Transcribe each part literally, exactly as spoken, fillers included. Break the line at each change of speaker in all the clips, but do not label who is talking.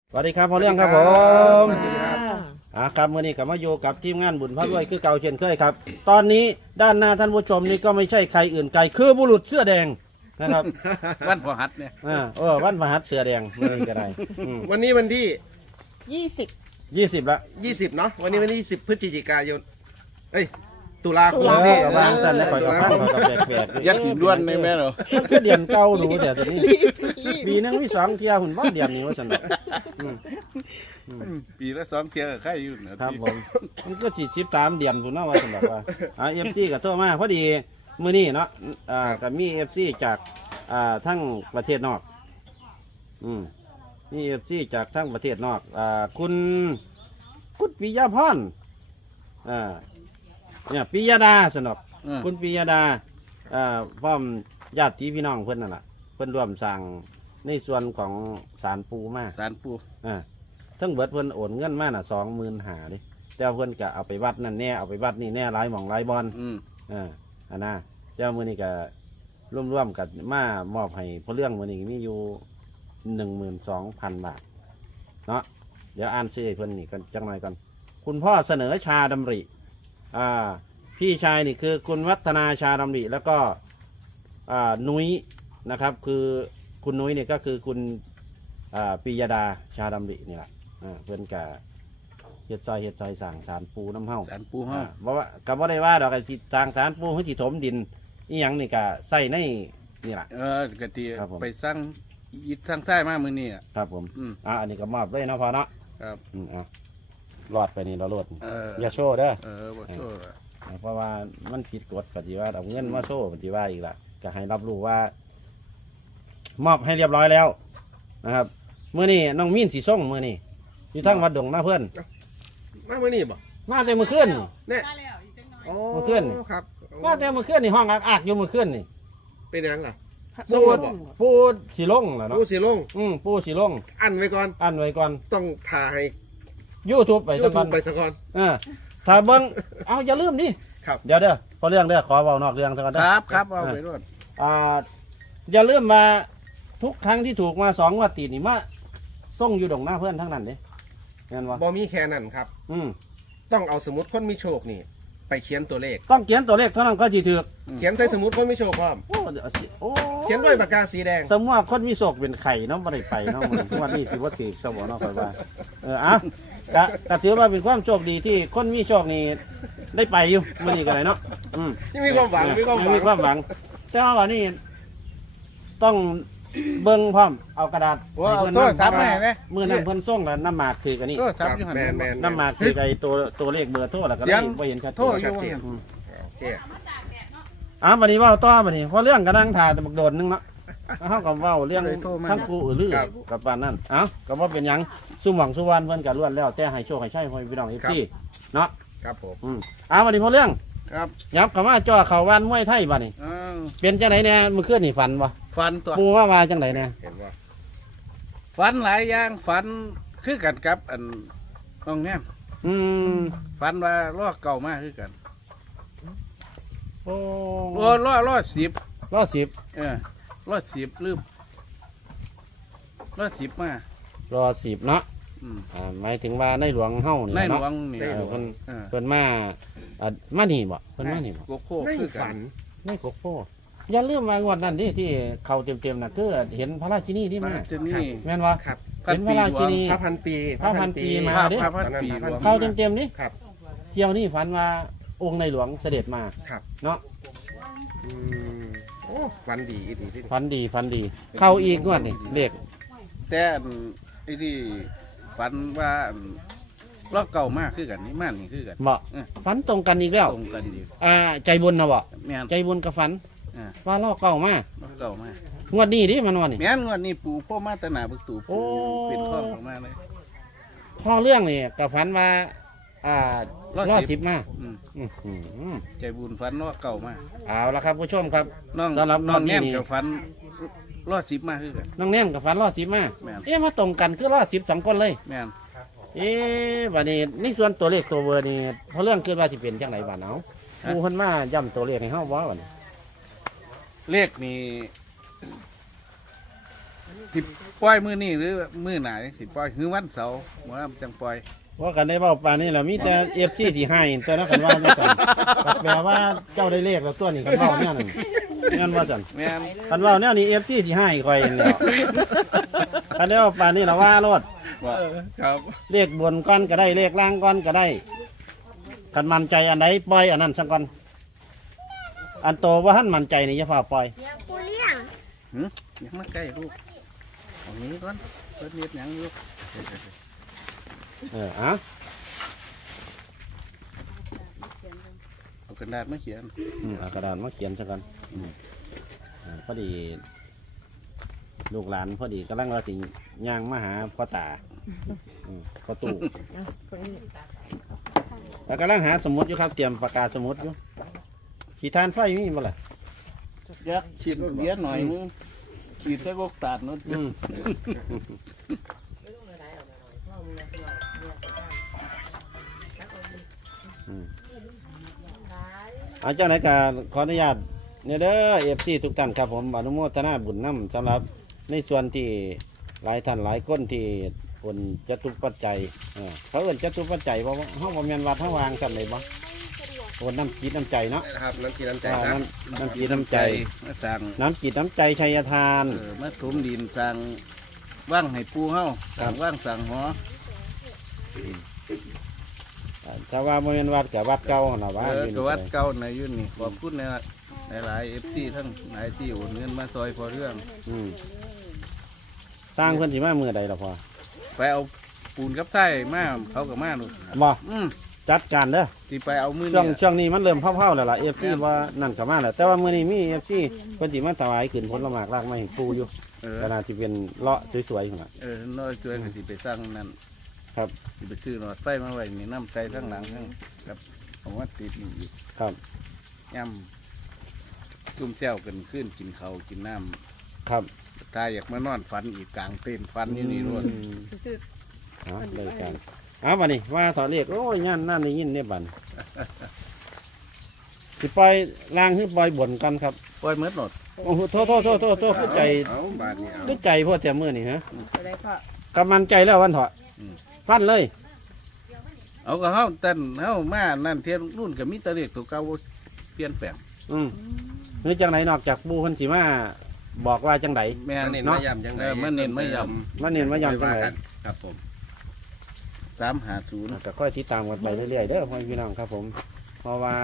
สวัสดีครับพ่อเรื่องครับผม
สวัสดีครับ
อ่าครับมื่อนี้กับมาอยู่กับทีมงานบุญพระรวยคือเก่าเช่นเคยครับ ตอนนี้ด้านหน้าท่านผู้ชมนี่ก็ไม่ใช่ใครอื่นไกลคือบุรุษเสื้อแดงนะครับ
วันพอหัดเนี่ย
อ่าเออวันมหัสเสื้อแดงมื่อนี้ก็ได้อืม
วันนี้วันที่
ยี่สิบ
ยี่สิบละ
ยี่สิบเนาะวันนี้วันที่ยี่สิบพฤศจิกายนเอ้ยตุลาค
เอ
ม
อ
สิ
กับวางสั้นแล้วคอยกับข้างคอยกับแปลกๆ
ยักษ์สีด้วนในแม่เหรอ
มันคือเดือนเก่าหนูเดี๋ยวตัวนี้ปีหนึงมีสองเที่ยวหุ่นว่าเดือนนี้ว่าสนุก
ปีละสองเที่ยวกับใครอยู่นะครับ
ผมมันก็จีชิบตามเดือนพุ่นเนาะว่าสนุกว่าอ่าเอฟซีกับโทรมาพอดีมื้อนี้เนาะอ่ากับมีเอฟซีจากอ่าทั้งประเทศนอกอืมมีเอฟซีจากทั้งประเทศนอกอ่าคุณคุณปิยาพรอ่าเนี่ยปิยดาสนุก
อืม
คุณปิยดาอ่าพร้อมญาติพี่น้องเพื่อนนั่นแหละเพื่อนร่วมสั่งในส่วนของสารปูมา
สารปู
อ่าทั้งเบิดเพื่อนโอนเงินมาน่ะสองหมื่นหาดิแต่ว่าเพื่อนก็เอาไปวัดนั่นแน่เอาไปวัดนี่แน่หลายหม่องหลายบอล
อืม
อ่าอันน่ะเจ้ามือนี่ก็ร่วมๆกับมามอบให้พอเรื่องมือนี่มีอยู่หนึ่งหมื่นสองพันบาทเนาะเดี๋ยวอ่านชื่อให้เพื่อนนี่กันจังหน่อยก่อนคุณพ่อเสนอชาดำริอ่าพี่ชายนี่คือคุณวัฒนาชาดำริแล้วก็อ่านุ้ยนะครับคือคุณนุ้ยเนี่ยก็คือคุณอ่าปิยดาชาดำรินี่แหละอ่าเพื่อนกับเฮ็ดซอยเฮ็ดซอยสั่งสารปูน้ำเฮา
สารปูห้อง
อ่าเพราะว่ากับว่าได้ว่าดอกไอ้ที่ทางสารปูให้ที่ถมดินอีหยังนี่ก็ใส่ในนี่แหละ
เออกะทิ
ครับผม
ไปสร้างยิดสร้างไส้มามือนี่อ่ะ
ครับผม
อืม
อ่าอันนี้ก็มอบเลยเนาะพอเนาะ
ครับ
อืมอ่ะรอดไปนี่เราโลด
เออ
อย่าโชว์เด้อ
เออบ่โซ่
อ่าเพราะว่ามันผิดกฎปฏิว่าเอาเงินมาโชว์ปฏิว่าอีกละก็ให้รับรู้ว่า มอบให้เรียบร้อยแล้วนะครับเมื่อนี้น้องมีนสีส้มเมื่อนี้อยู่ทั้งวัดดงหน้าเพื่อน
มาเมื่อนี้บ่
มาแต่เมื่อคืนนี่
เนี่ยอ๋อ
เมื่อคืน
ครับ
มาแต่เมื่อคืนนี่ห้องอักๆอยู่เมื่อคืนนี่
เป็นยังล่ะ
ปู
ส่งมาบ่
ปูสีลงเหรอเนาะ
ผู้เสียลง
อืมปูสีลง
อันไว้ก่อน
อันไว้ก่อน
ต้องถ่าย
ยูทูบไป
ยู
สัก
ทู
ก่อบ น
ไปสักก่อน
เออถ้าเบิ้งเอาอย่าลืมดิ
ครับ
เดี๋ยวเด้อพอเรื่องเด้อขอเบานอกเรื่องสักก่อน
ค
เด้อ
รับครับเอาไปรถ
อ่าอย่าลืมมาทุกครั้งที่ถูกมาสองงวัดติดนี่มาส่งอยู่ดงหน้าเพื่อนทั้งนั้นเด้เงินวะ
บอมีแค่นั้นครับ
อืม
ต้องเอาสมุดคนมีโชคนี่ ไปเขียนตัวเลข
ต้องเขียนตัวเลขเท่านั้นก็จีถือก
เขียนใส่สมุดคนมีโชคพร้อม
โอ้เดี๋ยวสิโอ้
เขียนด้วยปากกาสีแดง
สมมติว่าคนมีโศกเป็นไข่เนาะไม่ได้ไปเนาะมันงวันนี้สิว่าถือสมองเนาะคอยว่าเออเอากะกะถือว่าเป็นความโชคดีที่คนมีโชคนี่ได้ไปอยู่มื่อนี้ก็เลยเนาะอืม
นี่มีความหวังมีความหวัง
มีความหวังแต่ว่าวันนี้ต้องเบิ้งพร้อมเอากระดาษ
ว่าเอา
ให้
โท
เพิ่
ร
น
ศัพท์
นำ
มาให้ไหม
มือนั้นเพิ่นส่งแล้วน้ำหมากถือกันนี่
โทรศัพ
ครั
ท์
บ
อยู่หัน
แมนแมน
น้ำหมากถือไอ้ตัวตัวเลขเบอร์โทรแล้วก็
เสียง
ไม่เห็นชัด
โทร
เจน
อยู่
ชัดเจน
อืม
โอเค
อ้าววันนี้เว่าต่อวันนี้เพราะเรื่องกระดังถ่ายแต่บักโดดนึงเนาะเฮากับเว้าเรื่องทั้งกูอือลือกับปานนั้นเอ้าก็บ่เป็นหยังซุ่มหวังสุวรรณเพิ่นก็ล้วนแล้วแต่ให้โชคให้ชัยให้พี่น้อง เอฟ ซี เนาะ
ครับผม
อืมอ้าววันนี้เพราะเรื่อง
ครับ
ยับเข้ามาจ่อเข้าว่านมวยไทยบัดนี้
อ้าว
เป็นจังไดแน่เมื่อคืนนี่ฝันบ่
ฟันตัว
ปูว่าว่าจังไดแน่
เห็นว่า
ฟันหลายอย่างฟันคือกันกับอันน้องแง่ม
อืม
ฟันว่าล้อเก่ามากคือกัน
โอ้
โอ้ล้อล้อสิบ
รอสิบ
เออล้อสิบลืมล้อสิบมาร
อสิบเนาะ
อืม
อ่าหมายถึงว่าในหลวงเฮานี่
ในหล
เนาะ
วงนี่
เออเพิ่น
เออ
เพิ่นมาอ่ามานี่บ่เพิ่นมานี่บ่
โกโก้
ใน
คือกั
ฝั
น
น
ในโกโก้อย่าลืมมางวดนั้นดิที่เขาเต็มๆน่ะคือเห็นพระราชินีที่มา
จะนี่
แม่นว่า
ครับ
พัน
เป็นพ
ปี
ระรา
หล
ชิ
วง
นี
พระพันปี
พระพันปีมา
พระ
ดิ
พระพัน
ตอนนั้น
ปี
พระ
หล
พั
วน ง
ปี
เขาเต็มๆนี่
ครับ
เที่ยวนี่ฝันว่าองค์ในหลวงเสด็จมา
ครับ
เนาะ
อืมโอ้ฝันดีอีดีที่
ฝันดีฝันดี เข้าอีกงวดนี่เลข
แต่อันไอ้นี่ฝันว่าอันล้อเก่ามากคือกันนี่มากนี่คือกัน
เหมาะ
เออ
ฝันตรงกันอีกแล้ว
ตรงกันอยู่
อ่าใจบุญนะบ่
แม่น
ใจบุญกับฝัน
อ่า
ว่าล่อเก่ามา
ล้อเก่ามาก
งวดนี้ดิมันวันนี่
แม่นงวดนี้ปู่พ่อมาแตหนาบึกตู่
โอ้
ปู่เป็นข้องออกมาเลย
พอเรื่องนี่กับฝันว่าอ่า
ร้อยสิบ
ล่อสิบมา
อืม
อื้อหือ
ใจบุญฝันล้อเก่ามาก
เอาละครับผู้ชมครับ
น้อง
สำหรับ
น้อง
งวดนี้
แน่น
นี่
กับฝันล้อสิบมากคือกัน
น้องแน่นกับฝันล่อสิบมา
แม่น
เอ๊ะมาตรงกันคือล่อสิบสองคนเลย
แม่น
เอ๊ะบัดนี้ในส่วนตัวเลขตัวเบอร์นี่เพราะเรื่องเกิดว่าสิเป็นจังไหนบ้านเอาผู้เพิ่นมาย้ำตัวเลขให้เฮาบ่บัดนี้
เลขนี่สิปล่อยมือนี่หรือมือไหนสิปล่อยคือวันเสาร์หมอลำจังปล่อย
ว่ากันได้เบ้าปานนี่แหละมีแต่เอฟซีที่ให้ตัวนักกันว่าไม่กันแปลว่าเจ้าได้เลขแล้วตัวนี้กันเบ้าเนี่ยนั่นงั้นว่าจัน
แม่น
กันเบ้าเนี่ยนี่เอฟซีที่ให้คอยแล้วกันได้เบ้าปานนี่ละว่าโลด
ว่าครับ
เลขบนก้อนก็ได้เลขล่างก้อนก็ได้กันมั่นใจอันไหนปล่อยอันนั้นสักก้อนอันโตว่าท่านมั่นใจนี่จะพาปล่อย
กูเลี้ยง
หืมยังมาใกล้ลูกเอานี้ก่อนเพิ่นเฮ็ดหยังลูก
เอออ่ะ
เอากระดาษมาเขียน
อืมเอากระดาษมาเขียนสักก้อนอืมอ่าพอดี ลูกหลานพอดีกำลังเราสิย่างมาหาพ่อตาอืมพ่อตู่แล้วกำลังหาสมุดอยู่ครับเตรียมปากกาสมุดอยู่ขีดทานไฟมีบ่ล่ะ
ยักฉีดเยอะหน่อยนึงฉีดใส่กกตาดนู้น
อืมอืมอาจารย์ไหนกาขออนุญาตเนี่ยเด้อเอฟซีทุกท่านครับผมอนุโมทนาบุญน้ำสำหรับในส่วนที่หลายท่านหลายคนที่ผลจตุปัจจัยเออเขาเอิ้นจตุปัจจัยเพราะว่าห้องบ่แม่นวัดห้าวางกันเลยบ่โอนน้ำจิตน้ำใจเนาะ
นะครับน้ำกินน้ำใจ
อ่า
ครับ
น้ำน้ำจิตน้ำใจ
มาสั่ง
น้ำจิตน้ำใจชัยทาน
เออมาถมดินสั่งว่างให้ปูเฮาสั่งว่างสั่งหอ
ถ้าว่าบ่แม่นวัดกับวัดเก่าน่ะว่า
เออ
อยู่
กวัดเก่าในยุ่นนี่ขอบคุณในหลายเอฟซีทั้งหลายที่โอนเงินมาซอยพอเรื่อง
อืมสร้างเพิ่นสิมามื้อใดล่ะพ่อ
ไปเอาปูนกับไส้มาเขากับมาหนูก
บ่
อืม
จัดการเด้อ
ที่ไปเอามือ
ช่วง
เนี่ย
ช่วงนี้มันเริ่มเผาๆแล้วล่ะ เอฟ ซี
แม่น
ว่านั่นก็มาแล้วแต่ว่ามื้อนี้มี เอฟ ซี เพิ่นสิมาถวายขึ้นผลไม้รากไม้ให้ปู่อยู่
เออ
ก็น่าสิเป็นเลาะสวยๆพุ่นน่ะ
เออน้อยช่วยกันสิไปสร้างนั่น
ครับ
สิไปซื้อหลอดไฟมาไว้มีน้ำใจทั้งหลังทั้งกับของวัดติดนี่อีก
ครับ
ย่ำจุ่มแซวกันขึ้นกินเขาวกินน้
ครับ
ำตายอยากมานอนฝันอีกกลางเต้นฝันอยู่นี่รวด
อืมเอาเลยกันเอาบัดนี้ว่าถอดเลขโอ้ยย่านนั่นได้ยินเนี่ยบัดนี้สิปล่อยล่างหรือปล่อยบนกันครับ
ปล่อยเมืดหมด
โอ้โหโทษโทษโทษโทษโทษผู้ใจ
เอาบาทนี่เอา
ผู้ใจพ่อแต่มื้อนี่ฮะ
อะไรพ่อก
ำมันใจแล้ววันเถาะฟันเลย
เอาก็เฮาเต้นเฮามานั่นเทียนรุ่นกับมิตรเรียกตัวเก่าบ่เปลี่ยนแปลง
อืมหรือจังไหนนอกจากปู่เพิ่นสิมาบอกว่าจังได
แม่
มัน
น
เน้น
เนาะ
มายำจังไง
เออมันเน้นมาย
มาเน้นมาย้ำจัง
ว่า
ได
กันครับผม
สามหาศูนย์
ก็ค่อยติดตามกันไปเรื่อยๆเด้อพ่อพี่น้องครับผม เพราะว่า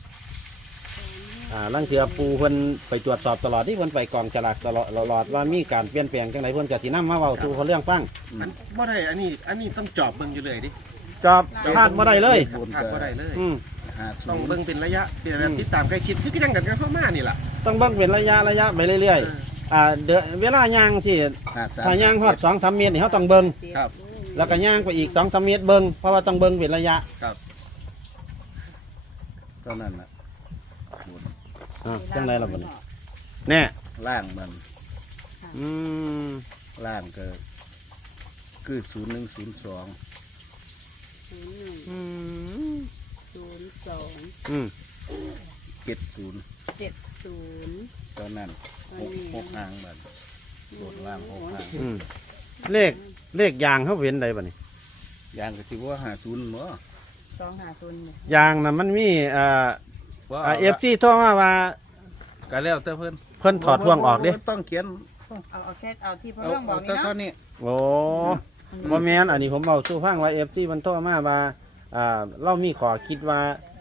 อ่าลังเทือปูเพิ่นไปตรวจสอบตลอดที่เพิ่นไปกองฉลากตลอดตลอดว่ามีการเปลี่ยนแปลงจังไดเพิ่นก็สินำมาเว้าสู่เขาเรื่องฟัง
อันบ่ได้อันนี้อันนี้ต้องจอบเบิ่งอยู่เลยดิ
จอบพลาดบ่ได้เลย
ขาดบ่ได้เลย
อืม
หาศู
ต้อง
นย์
เบิ่งเป็นระยะเป็นแบบติดตามใกล้ชิดคือกันกันกับเข้ามานี่ล่ะ
ต้องเบิ่งเป็นระยะระยะไปเรื่อย
เออ
ๆอ่าเดอเวลาย่างสิ
หาสาม
ถ้าย่างฮอดสองสามเมตรนี่เฮาต้องเบิ่ง
ครับ
แล้วก็ย่างไปอีกสองสามเมตรเบิ่งเพราะว่าต้องเบิ่งเป็นระยะ
เท่านั้นนะ
อ่าจังไดล่ะบัดนี้แน่
ล่างมัน
อืม
ล่างก็คือศูนย์หนึ่งศูนย์สอง
ศูนย์หนึ่ง
อืม
ศูนย์สอง
อืม
เจ็ดศูนย์
เจ็ดศูนย์
ตอนนั้นหกหกหางมันโดดล่างหกหาง
อืมเลขเลขยางเขาเว้นใดบัดนี้
ยางก็สิว่าหาศูนย์มั้ง
สองหาศูนย์เนี่ย
ยางน่ะมันมีอ่า
ว่า
อ่าเอฟซีโทรมาว่า
ก็แล้วแต่เพิ่น
เพิ่นถอดพ่วงออกเด้
ต้องเขียน
เอาเอาแค่เอาที่พ่อ
เอา
เรื่องบอ
เอา
ก
แต่
นี่
เท่า
เนาะ
นี้
โอ้บ่แม่นอันนี้ผมเอาสู้ฟังว่า เอฟ ซี มันโทรมาว่าอ่าเรามีขอคิดว่า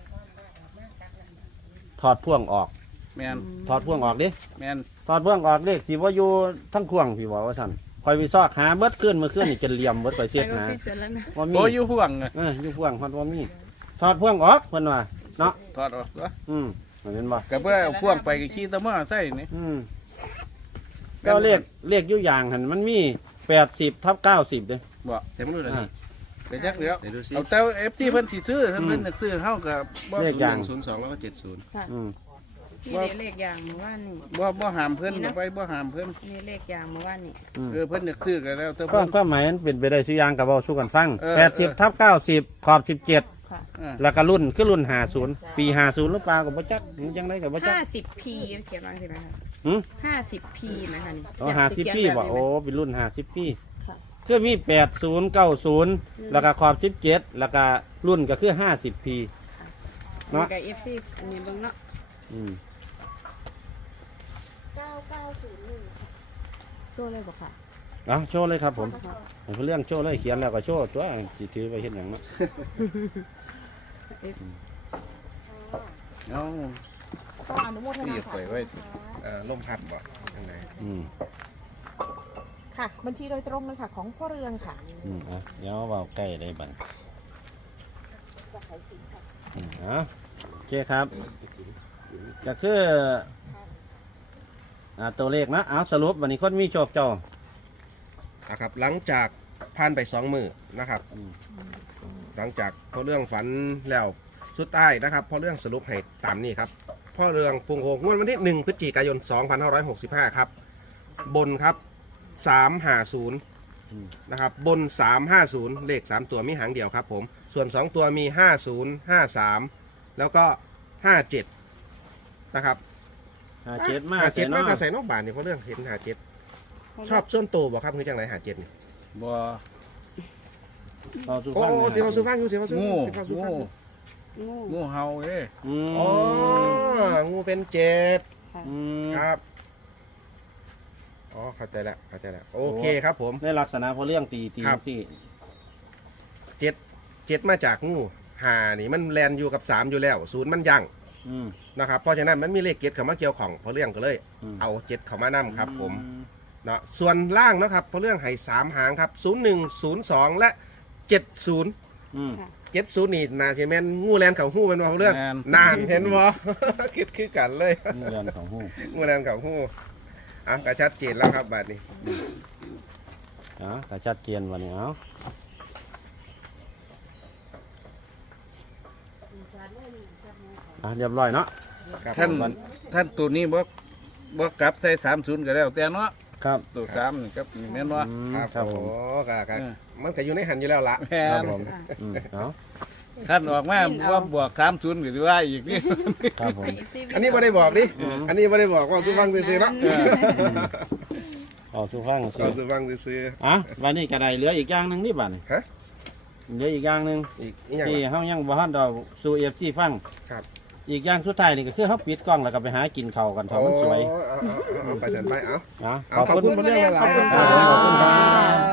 ถอดพ่วงออก
แม่น
ถอดพ่วงออกดิ
แม่น
ถอดพ่วงออกเลขสิบ่อยู่ทั้งพ่วงพี่บอกว่าซั่นคอยไปซอกหาเบิดขึ้นเมื่อคืนนี่จะเหลี่ยมเบิดไปเสีย
ไปก็
หา
คิดเสร็จแล้วนะ
ว่ามี
โตอยู่ห่วงอะ
เอออยู่พ่วงฮอดว่ามีถอดพ่วงออกเพิ่นว่าเนาะ
ถอดออกตัว
อืมเห็นบ่
ก็เพื่อเอาพ่วงไปก็ขี่ตะมอใส่นี่
อืมก็เลขเลขอยู่อย่างหั่นมันมีแปดสิบทับเก้าสิบเด้
บ่
เดี๋ยวมาดูเลย
อ่า
ก็จักเดียว
เดี๋ยวดูซิ
เอาแต่เอฟซีเพิ่นสิซื้อเพิ่นน่ะซื้อเฮาก็บ่
เลขอย่าง
ศูนย์สองแล้วก็เจ็ดศูนย์
ค่ะ
อืม
ที่ได้เลขอย่างเมื่อวานนี่
บ่บ่ห้ามเพิ่นเอาไปบ่ห้ามเพิ่น
นี่เลขอย่างเมื่อวานนี่
อืม
เออเพิ่นอยากซื้อก็แล้วแต่
ก็
เพิ่น
ก็หมายมันเป็นไปได้สุอยางกับเบาสู้กันฟัง
เออ
แปดสิบ
เออ
ทับเก้าสิบขอบสิบเจ็ด
ค่ะ
อ่า
แล้วก็รุ่นคือรุ่นหาศูนย์ปีหาศูนย์หรือเปล่ากับบ่จักหรือยังไงกับบ่จัก
ห้าสิบพีเขียนมาใช่ไหมคะ
หืม
ห้าสิบพีนะคะนี่
อ๋อห้าสิบปีบ่โอ้เป็นรุ่นห้าสิบปี
ค่ะ
คือมีแปดศูนย์เก้าศูนย์แล้วก็ขอบสิบเจ็ดแล้วก็รุ่นก็คือห้าสิบปี
เนาะกับเอฟซีอันนี้เบิ่งเนาะ
อืม
เก้าเก้าศูนย์หนึ่ง
โซ่เลยบ่ค่ะ
เอ่ะโชว์เลยครับผมให้เพื่อเรื่องโชว์เลยเขียนแล้วก็โชว์ตัวสิถือไปเห็นอย่างเนาะ
เอา
ก็อนุโมทนา
ที่
ค่ะ
เปิดไว้
เอ่อลมพัดบ่ยังไง
อืม
ค่ะ บัญชีโดยตรงเลยค่ะ ของพ่อเรืองค่ะ
อืมอ่ะเดี๋ยวเอาเบาใกล้ได้บังอืมอ่ะโอเคครับก็คืออ่าตัวเลขนะเอาสรุปวันนี้คนมีโชคเจ้า
นะครับหลังจากผ่านไปสองมือนะครับ
อืม
หลังจากพอเรื่องฝันแล้วสุดท้ายนะครับพอเรื่องสรุปให้ตามนี้ครับพ่อเรื่องพุงโฮงงวดวันที่หนึ่งพฤศจิกายนสองพันห้าร้อยหกสิบห้าครับบนครับสามห้าศูนย์นะครับบนสามห้าศูนย์เลขสามตัวมีหางเดียวครับผมส่วนสองตัวมีห้าศูนย์ห้าสามแล้วก็ห้าเจ็ดนะครับ
หาเจ็ดมา
หาเจ็ด
ใส่
มา
เนาะ
แต่ใส่นอกบานนี่เพราะเรื่องเห็นหาเจ็ดชอบส้นโตบ่ครับคือจังไรหาเจ็ดนี่
บ่
เอาสู่
โอ้
ฟัง
โอ้สิเขาซื้อฟังอยู่สิเขาซื้อ
งู
สิเขาซื้อฟัง
งู
อยู่
งู
งูเห่าเด้
อืม
อ๋องูเป็นเจ็ด
อืม
ครับ อ๋อ เข้าใจแล้ว เข้าใจแล้ว โอเคครับผม
ในลักษณะพอเรื่องตีตี
ครับ
สิ
เจ็ด เจ็ดมาจากงูหานี่มันแลนอยู่กับสามอยู่แล้ว ศูนย์มันยัง
อืม
นะครับ เพราะฉะนั้นมันมีเลขเจ็ดเข้ามาเกี่ยวของเพราะเรื่องก็เลย
อืม
เอาเจ็ดเข้ามานํครับผม เนาะ ส่วนล่างนะครับเพราะเรื่องให้สามหางครับ ศูนย์หนึ่ง ศูนย์สอง และ เจ็ดศูนย์
อืม
เจ็ดศูนย์นี่นาจะแม่นงูแลนเขาหู้เป็นว่าเพราะเรื่อง
แม่น
นานเห็นบ่ คิดคือกันเลย
นี่เรื่องของหู
งูแลนเขาหู้อ่ะก็ชัดเจนแล้วครับบัดนี้
อ๋อก็ชัดเจนวันนี้เอาอ่ะเรียบร้อยเนาะ
ครับ
ท่าน
ผม
ท่านตัวนี้บ่บ่กลับใส่สามศูนย์ก็แล้วแต่เนาะ
ครับ
ตัวสามนี่ครับนี่แม่นว่า
อืม
ครับ
ครับ
ผ
ผม ม
ก็ก็
เออ
มันก็อยู่ในหันอยู่แล้วละ
แม่
ครับ
น
ผมอืมเอา
ท่านออกมาว่าบวกสามศูนย์ก็สิว่าอีกนี่
ครับผม
อันนี้ไม่ได้บอกดิ อันนี้ไม่ได้บอกว่าซื้อฟังซื้อๆเนาะ
เอาสู่ฟังสิ
เอาซื้อฟังซื้อ
อ่ะวันนี้ก็ได้เหลืออีกอย่างหนึ่งนี่บัดนี้
ฮะ
เหลืออีกอย่างหนึ่ง
ๆอีกอีกอย่าง
ที่
ละ
เฮายังบ่ทันดอกสู่เอฟซีฟัง
ครับ
อีกอย่างสุดท้ายนี่ก็คือเฮาปิดกล้องแล้วก็ไปหากินข้าวกันเถอะมันสวย
โอ้เอาเอาเอาเอาไปสันไปเอา
นะ
เอาขอบคุณเพื่อนหลายๆ
ขอบคุณครับ